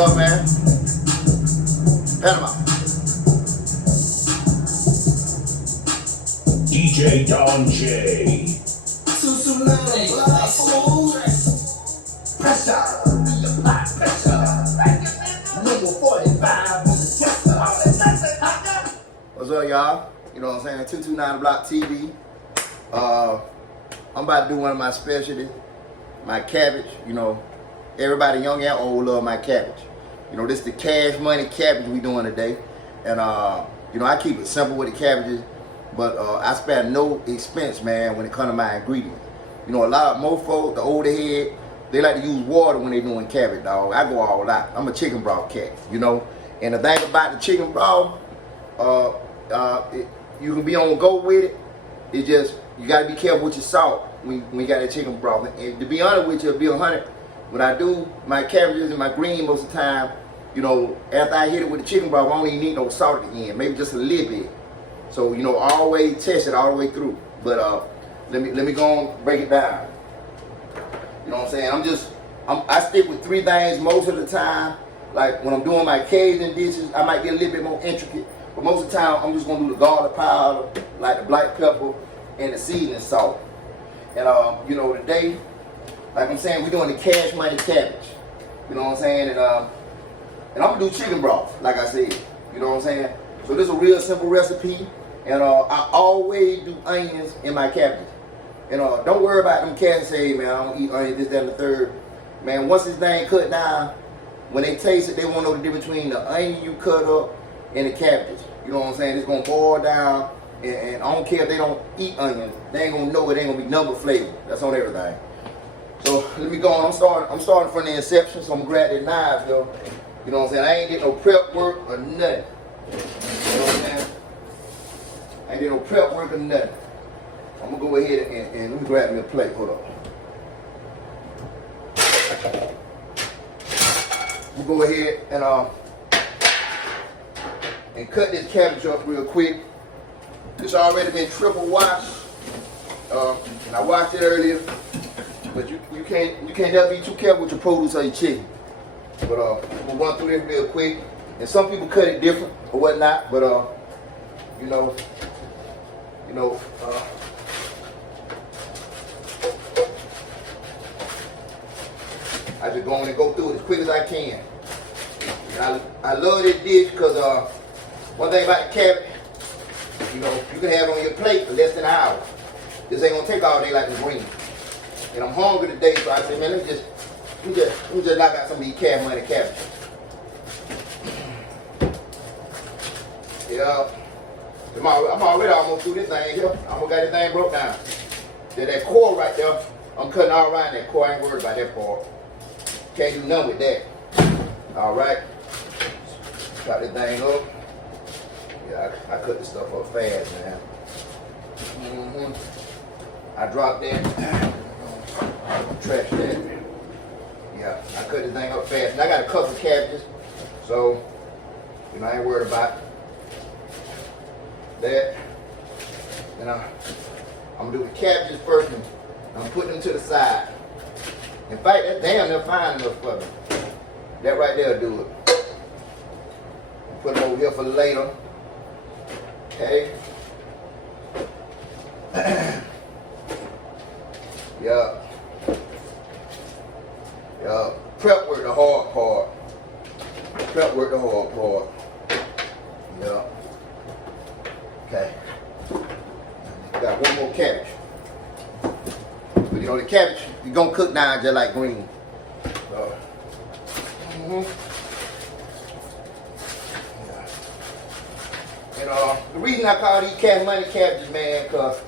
up, man? Panama. DJ Don J. Pressure, pressure. Number 45. What's up, y'all? You know what I'm saying? 229 Block TV. I'm about to do one of my specialties, my cabbage. You know, everybody young and old love my cabbage. You know, this is the cash money cabbage we doing today. And, you know, I keep it simple with the cabbages, but I spare no expense, man, when it comes to my ingredients. You know, a lot of mofos, the older head, they like to use water when they doing cabbage, dog. I go all out. I'm a chicken broth cat, you know. And the thing about the chicken broth, you can be on go with it. It's just, you gotta be careful with your salt when you got that chicken broth. And to be honest with you, be 100, when I do my cabbages and my green most of the time, you know, after I hit it with the chicken broth, I don't even need no salt at the end, maybe just a little bit. So, you know, always test it all the way through. But let me go and break it down. You know what I'm saying? I stick with 3 things most of the time. Like when I'm doing my Cajun dishes, I might get a little bit more intricate. But most of the time, I'm just gonna do the garlic powder, like the black pepper, and the seasoning salt. And you know, today, like I'm saying, we're doing the cash money cabbage. You know what I'm saying? And I'm gonna do chicken broth, like I said. You know what I'm saying? So this is a real simple recipe. And I always do onions in my cabbages. And don't worry about them cats say, man, I don't eat onions, this, that, and the third. Man, once this thing cut down, when they taste it, they won't know the difference between the onion you cut up and the cabbages. You know what I'm saying? It's gonna boil down, and I don't care if they don't eat onions. They ain't gonna know it. Ain't gonna be number flavor. That's on everything. So let me go on. I'm starting from the inception. So I'm gonna grab that knife, yo. You know what I'm saying? I ain't did no prep work or nothing. You know what I'm saying? I ain't did no prep work or nothing. I'm gonna go ahead and let me grab me a plate. Hold up. I'm gonna go ahead and cut this cabbage up real quick. This already been triple washed. And I washed it earlier. But you can't never be too careful with your produce or your chicken. But we'll run through this real quick. And some people cut it different or whatnot. But you know. I just go on and go through it as quick as I can. And I love this dish because one thing about the cabbage, you know, you can have it on your plate for less than an hour. This ain't gonna take all day like the green. And I'm hungry today, so I said, man, let me just knock out some of these cash money cabbage. Yeah, I'm already almost through this thing here. I almost got this thing broke down. That core right there, I'm cutting all around that core. I ain't worried about that part. Can't do nothing with that. All right. Cut this thing up. Yeah, I cut this stuff up fast, man. I dropped that. Trash that. Yeah, I cut this thing up fast. And I got a couple of cabbages, so you know I ain't worried about that. And I'm gonna do the cabbages first, and I'm putting them to the side. In fact, that damn near fine enough for me. That right there will do it. Put them over here for later. Okay. Yeah. Yeah. Prep work the hard part. Prep work the hard part. Yeah. Okay. Got one more cabbage. But you know the cabbage, you're gonna cook down just like green. So, yeah. And the reason I call these cash money cabbages, man, because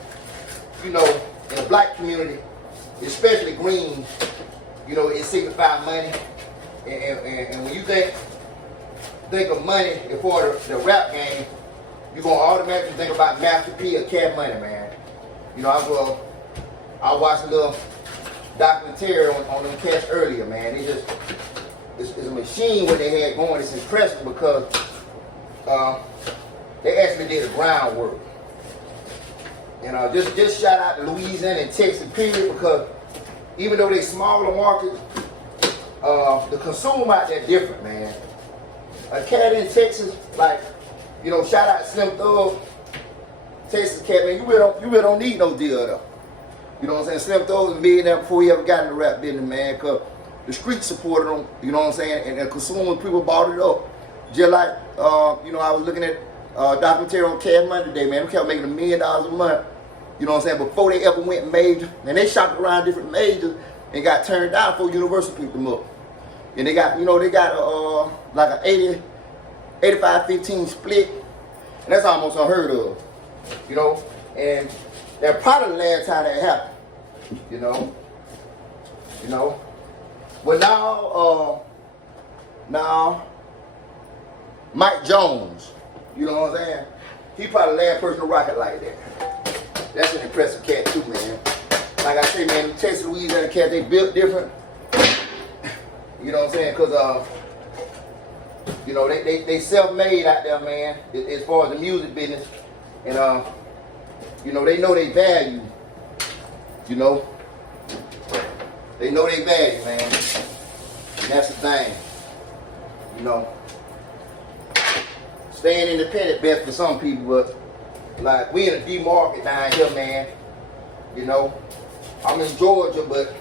you know, in the black community, especially green, you know, it signifies money. And when you think of money before the rap game, you're gonna automatically think about Master P or Cash Money, man. You know, I watched a little documentary on them cats earlier, man. It's a machine what they had going. It's impressive because they actually did the groundwork. And just shout out to Louisiana and Texas, period, because even though they smaller markets, the consumer out there different, man. A cat in Texas, like, you know, shout out to Slim Thug, Texas cat, man, you really don't need no deal though. You know what I'm saying? Slim Thug was a millionaire before he ever got in the rap business, man, cause the street supported him, you know what I'm saying? And the consumer people bought it up. Just like, you know, I was looking at documentary on Cash Money today, man. They kept making $1 million a month, you know what I'm saying, before they ever went major. And they shopped around different majors and got turned down before Universal picked them up. And they got, you know, they got like an 85-15 split. And that's almost unheard of, you know. And that's probably the last time that happened, you know. You know. But now, Mike Jones, you know what I'm saying? He probably the last person to rock it like that. That's an impressive cat too, man. Like I say, man, the Texas, Louisiana cat, they built different. You know what I'm saying? Cause you know, they self-made out there, man, as far as the music business. And you know, they know they value. You know. They know they value, man. And that's the thing. You know. Staying independent best for some people, but like we in a D market down here, man. You know. I'm in Georgia, but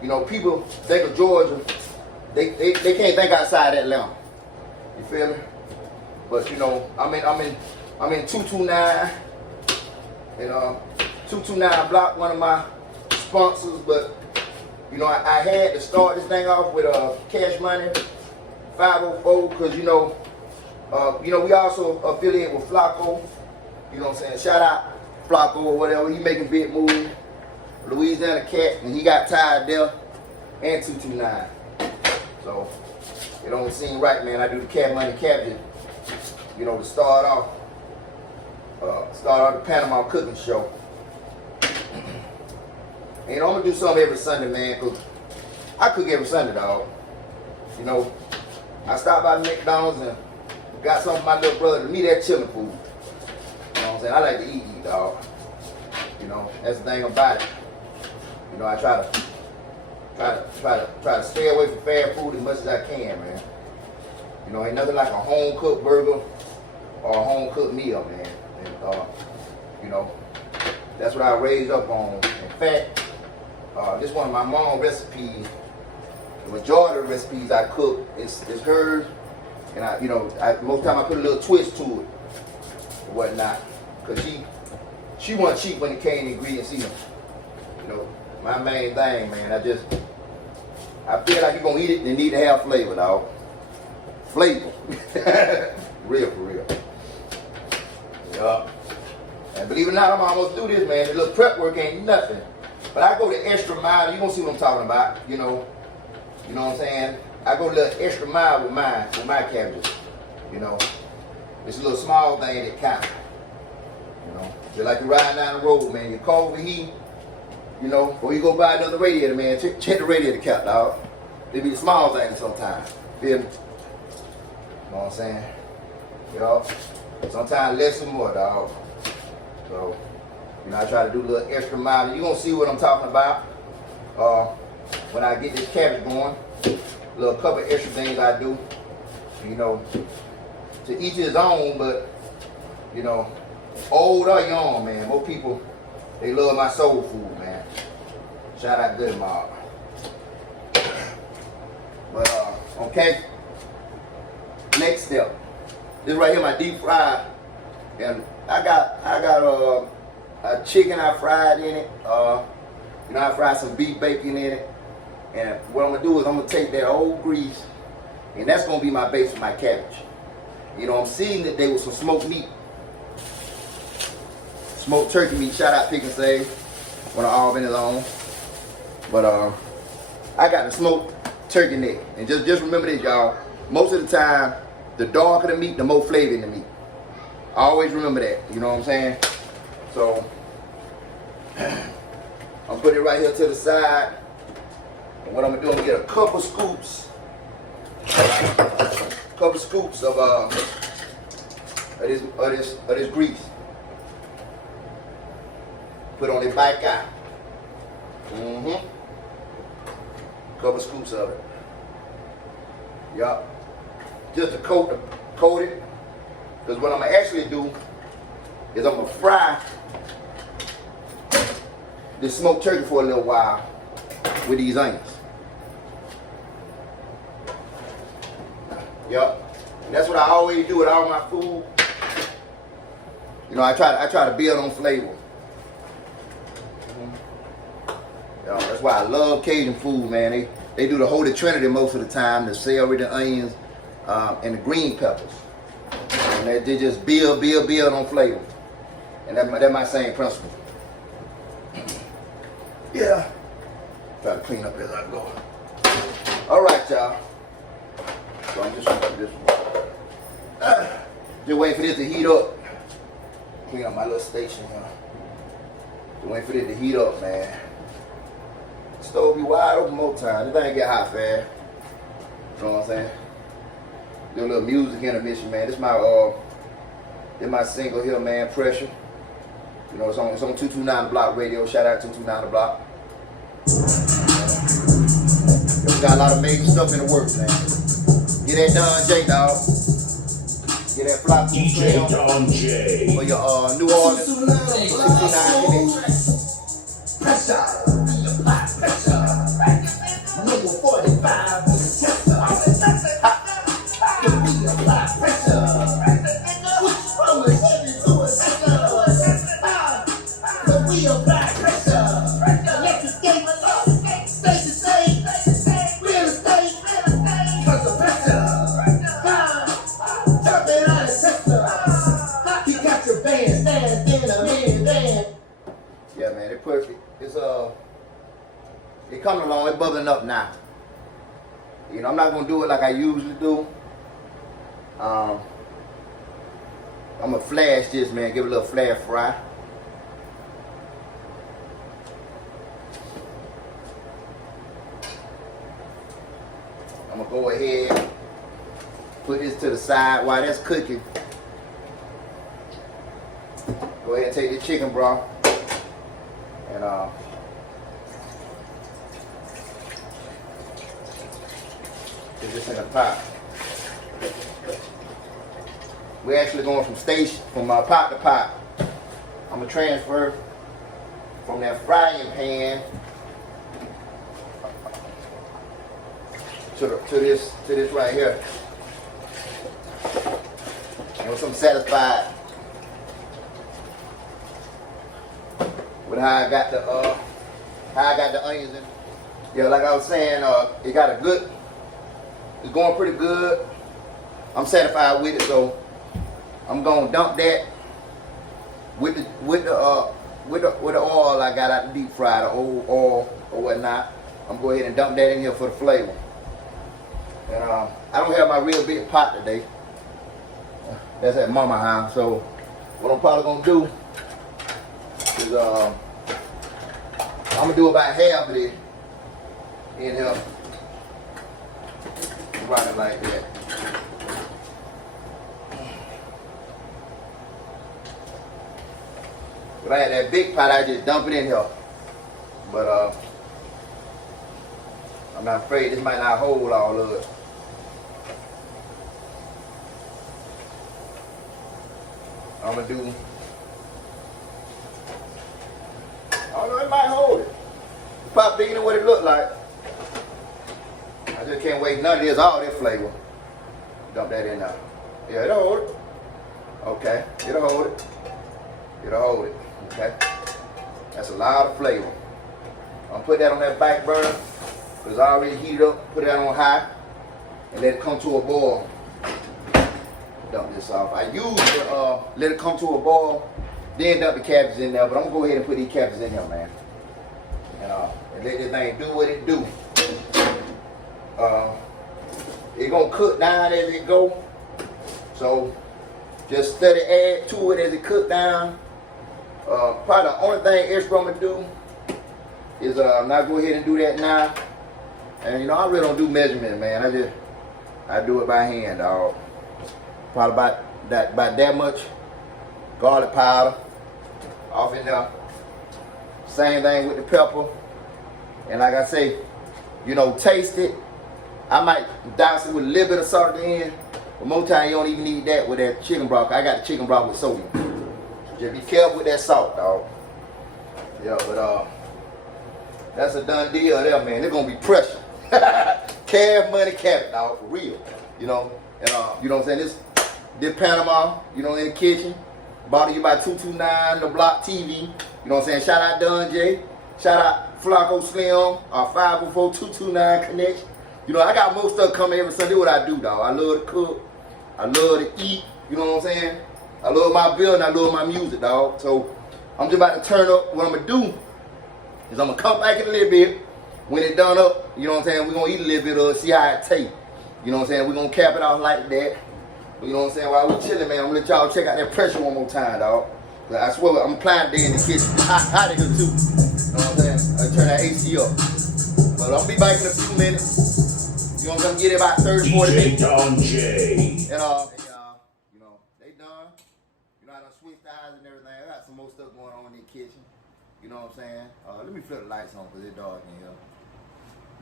you know, people think of Georgia, they can't think outside Atlanta. You feel me? But you know, I'm in 229 and 229 block, one of my sponsors, but you know, I had to start this thing off with Cash Money 504 because you know, we also affiliate with Flacco. You know what I'm saying? Shout out Flacco or whatever. He making big moves. Louisiana cat, and he got tired there. And 229. So it don't seem right, man. I do the Cat Money Cabbages, you know, to start off the Panama cooking show. And I'm gonna do something every Sunday, man, because I cook every Sunday, dog. You know, I stopped by McDonald's and got something for my little brother. To me, that chilling food. You know what I'm saying? I like to eat, dog. You know, that's the thing about it. You know, I try to stay away from fast food as much as I can, man. You know, ain't nothing like a home cooked burger or a home cooked meal, man. And you know, that's what I raised up on. In fact, this one of my mom's recipes. The majority of the recipes I cook is hers, and most of the time I put a little twist to it, or whatnot, cause she wasn't cheap when it came to ingredients either. You know, my main thing, man. I feel like you're gonna eat it and it need to have flavor, dog. Flavor, real for real. Yeah. And believe it or not, I'm almost through this, man. The little prep work ain't nothing. But I go the extra mile. You gonna see what I'm talking about, you know. You know what I'm saying? I go a little extra mile with my cabbages. You know, it's a little small thing that counts. You know, just like you riding down the road, man. You're cold with heat, you know, or you go buy another radiator, man. Check the radiator count, dog. They be the small things sometimes. Feel me? You know what I'm saying? Yo, sometimes less and more, dog. So, you know, I try to do a little extra mile. You're gonna see what I'm talking about. When I get this cabbage going, a little couple extra things I do, you know, to each his own, but, you know, old or young, man, most people, they love my soul food, man. Shout out Good Mob. But, okay, next step. This right here, my deep fried, and I got a chicken I fried in it. You know, I fried some beef bacon in it. And what I'm gonna do is I'm gonna take that old grease, and that's gonna be my base for my cabbage. You know, I'm seeing that there was some smoked meat, smoked turkey meat. Shout out Pick and Save, when I all been alone. But I got the smoked turkey neck, and just remember this, y'all. Most of the time, the darker the meat, the more flavor in the meat. I always remember that. You know what I'm saying? So I'm putting it right here to the side. And what I'm gonna do, I'm gonna get a couple scoops of this grease. Put on the back eye. Couple scoops of it. Yup. Just to coat it. Because what I'm gonna actually do is I'm gonna fry this smoked turkey for a little while with these onions. Yup. And that's what I always do with all my food. You know, I try to build on flavor. That's why I love Cajun food, man. They do the Holy Trinity most of the time: the celery, the onions, and the green peppers. And they just build on flavor. And that's my same principle. Yeah. Try to clean up as I go. All right, y'all. So I'm just waiting for this to heat up. Clean up my little station here. Just waiting for this to heat up, man. The stove be wide open more time. This thing get hot fast. You know what I'm saying? Do a little music intermission, man. This my single here, man. Pressure. You know, it's on 229 Block Radio. Shout out to 229 Block. We got a lot of amazing stuff in the works, man. Get that done, J Dog. Get that flop DJ Don J. for your New Orleans 229 Pressure, apply pressure. Number 45 with the tester. Give me apply pressure. Which from the heavy to a tester. But we apply pressure. Let the skate stay the same. Real estate, cause the pressure. Jumping out of tester. He got your band, stand in a man, band. Yeah, man, it's perfect. It's coming along. It's bubbling up now. You know, I'm not gonna do it like I usually do. I'm gonna flash this, man. Give it a little flash fry. I'm gonna go ahead, put this to the side while that's cooking. Go ahead and take the chicken broth and put this in a pot. We're actually going from pot to pot. I'm gonna transfer from that frying pan to this right here. And once I'm satisfied with how I got the onions in. Yeah, like I was saying, it's going pretty good. I'm satisfied with it, so I'm gonna dump that with the oil I got out the deep fry, the old oil or whatnot. I'm gonna go ahead and dump that in here for the flavor. And I don't have my real big pot today. That's at Mama's house. So what I'm probably gonna do is I'm gonna do about half of it in here. Run it like that. If I had that big pot, I just dump it in here. But I'm not afraid this might not hold all of it. I'm gonna do. I don't know, it might hold it. It's probably bigger than what it looked like. I just can't wait. None of this, all this flavor. Dump that in there. Yeah, it'll hold it. Okay, it'll hold it. It'll hold it. Okay. That's a lot of flavor. I'm gonna put that on that back burner because I already heated up. Put that on high and let it come to a boil. Dump this off. I usually let it come to a boil, then dump the cabbages in there. But I'm gonna go ahead and put these cabbages in here, man. And let this thing do what it do. It's gonna cook down as it go. So just steady add to it as it cook down. Probably the only thing extra I'm gonna do is not go ahead and do that now. And you know, I really don't do measurement, man. I do it by hand, dog. Probably about that much garlic powder off in there. Same thing with the pepper. And like I say, you know, taste it. I might douse it with a little bit of salt at the end, but most time you don't even need that with that chicken broth. I got the chicken broth with sodium. Just be careful with that salt, dog. Yeah, but that's a done deal there, man. They're gonna be pressure. Cash money cabbage, dog, for real. You know, and you know what I'm saying? This Panama, you know, in the kitchen. Bought to you by 229 The Block TV. You know what I'm saying? Shout out Don J. Shout out Flacco Slim, our 504-229 connection. You know, I got most stuff coming every Sunday. What I do, dog. I love to cook. I love to eat. You know what I'm saying? I love my building. I love my music, dog. So I'm just about to turn up. What I'm gonna do is I'm gonna come back in a little bit. When it done up, you know what I'm saying? We're gonna eat a little bit of it, see how it tastes. You know what I'm saying? We're gonna cap it off like that. You know what I'm saying? While we chilling, man, I'm gonna let y'all check out that pressure one more time, dog. I swear, I'm applying there in the kitchen. It's hot in here too. You know what I'm saying? I turn that AC up. But I'll be back in a few minutes. You know what I'm gonna get it about 30, 40 minutes. Don J. And you know, they done. You know, I done switched eyes and everything. I got some more stuff going on in the kitchen. You know what I'm saying? Let me flip the lights on because it's dark in here.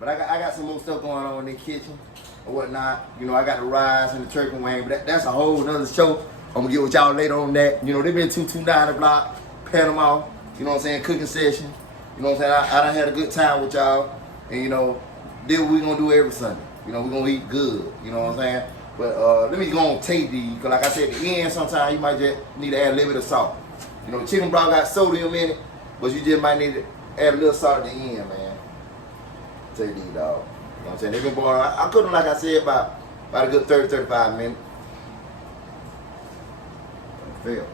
But I got some more stuff going on in the kitchen or whatnot. You know, I got the rice and the turkey wing, but that's a whole nother show. I'm gonna get with y'all later on that. You know, they been 229 The Block, Panama, you know what I'm saying, cooking session. You know what I'm saying? I done had a good time with y'all. And you know, this what we gonna do every Sunday. You know, we gonna eat good, you know what I'm saying? But let me go and taste these, because like I said, at the end, sometimes you might just need to add a little bit of salt. You know, chicken broth got sodium in it, but you just might need to add a little salt at the end, man. Take these, dog. You know what I'm saying? They been boiling. I cooked them, like I said, about a good 30, 35 minutes. Fail.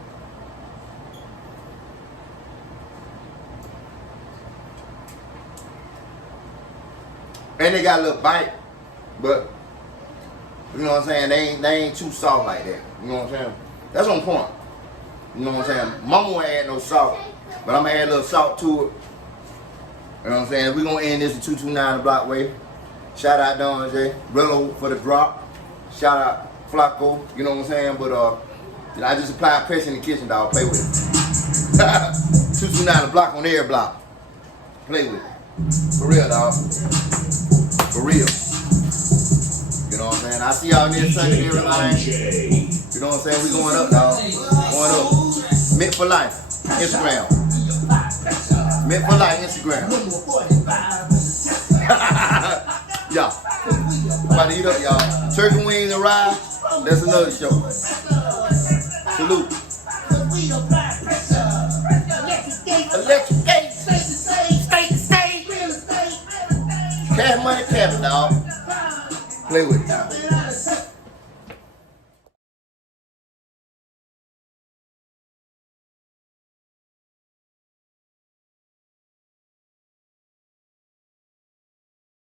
And they got a little bite, but you know what I'm saying? They ain't too soft like that. You know what I'm saying? That's on point. You know what I'm saying? Mama won't add no salt, but I'm gonna add a little salt to it. You know what I'm saying? We're gonna end this in 229 The Block way. Shout out Don J. Rello for the drop. Shout out Flacco, you know what I'm saying? But I just applied pressure in the kitchen, dog. Play with it. 229 The Block on every block. Play with it. For real, dog. For real. You know what I'm saying? I see y'all next Sunday and everything. You know what I'm saying? We going up, dog. Going up. Mint for life. Instagram. Mint for life, Instagram. Yeah. About to eat up, y'all. Turkey wings and rice. That's another show. Salute. Electric gate. State. Cash money cabbage, dog. Play with it.